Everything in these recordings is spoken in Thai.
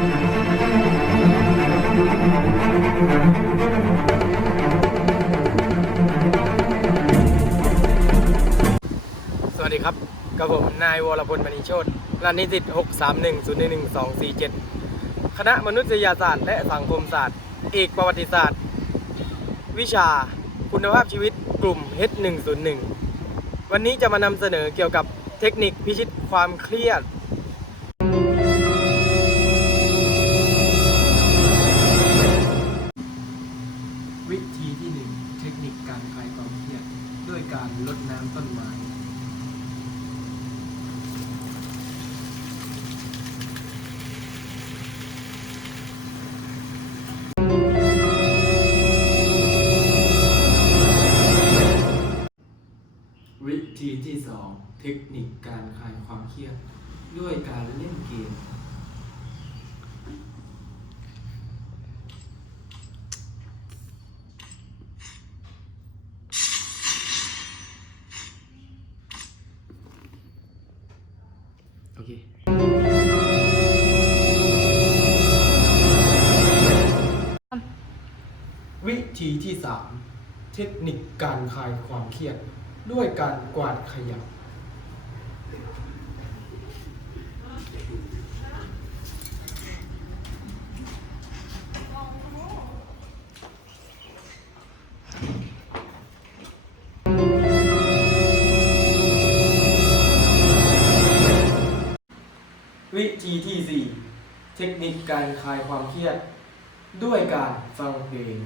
สวัสดีครับกับผมนายวรพลมณีโชตรานนิสิต631011247 คณะมนุษยศาสตร์และสังคมศาสตร์ เอกประวัติศาสตร์ วิชาคุณภาพชีวิตกลุ่ม H101 วันนี้จะมานำเสนอเกี่ยวกับเทคนิคพิชิตความเครียด วิธีที่หนึ่งเทคนิคการคลายความเครียดด้วยการลดน้ำต้นไม้วิธีที่สองเทคนิคการคลายความเครียด ด้วยการเล่นเกม อเควิธีที่สามเทคนิคการคลายความเครียด ด้วยการกวาดขยะ วิธีที่สี่เทคนิคการคลายความเครียด ด้วยการฟังเพลง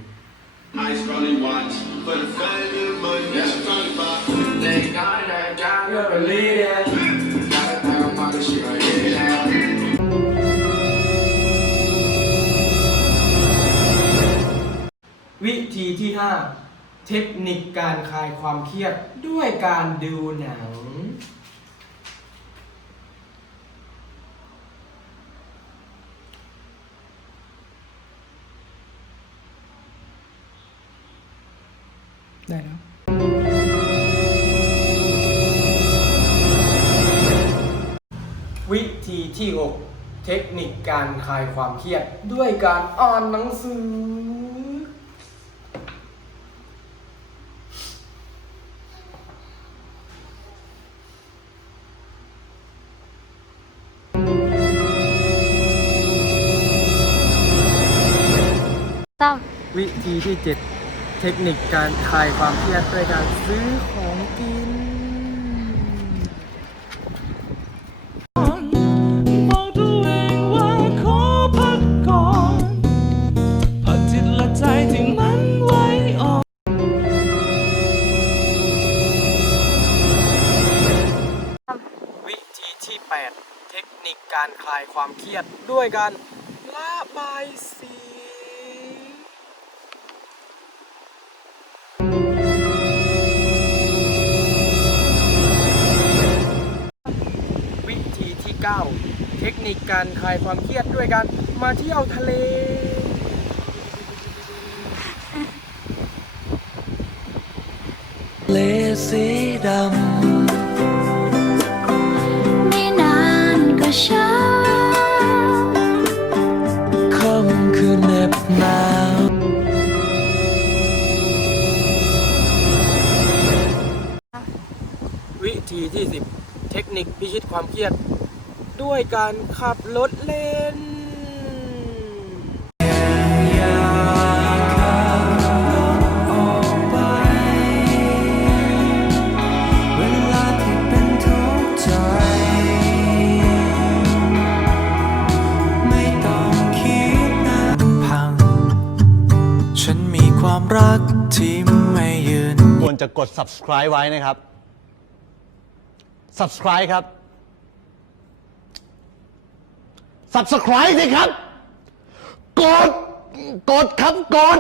Ice rolling watch for the family money. That's probably about They got that job, You're a leader. got a pound of shit right here. วิธีที่ 5 เทคนิคการคลายความเครียดด้วยการดูหนัง ได้แล้ววิธีที่ 6 เทคนิคการคลายความเครียด ด้วยการอ่านหนังสือตั้มวิธีที่ 7 เทคนิคการคลายความเครียดด้วยการซื้อของกิน บอกตัวเองว่าขอพักก่อนพักจิตและใจที่มันไว้ออนวิธีที่ 8 เทคนิคการคลายความเครียดด้วยการระบายสี 9 เทคนิคการคลายความเครียดด้วยกันมาเที่ยวทะเล เลสีดำไม่นานก็เช้าค่ำคือเน็บหนาววิธีที่สิบเทคนิคพิชิตความเครียด ด้วยการขับรถเล่นอยากขับออกไปเวลาที่เป็นทุกข์ใจไม่ต้องคิดนะพังฉันมีความรักที่ไม่ยืนควรจะกด subscribe ไว้นะครับ subscribe ครับ subscribe สิครับ กด กดครับ กด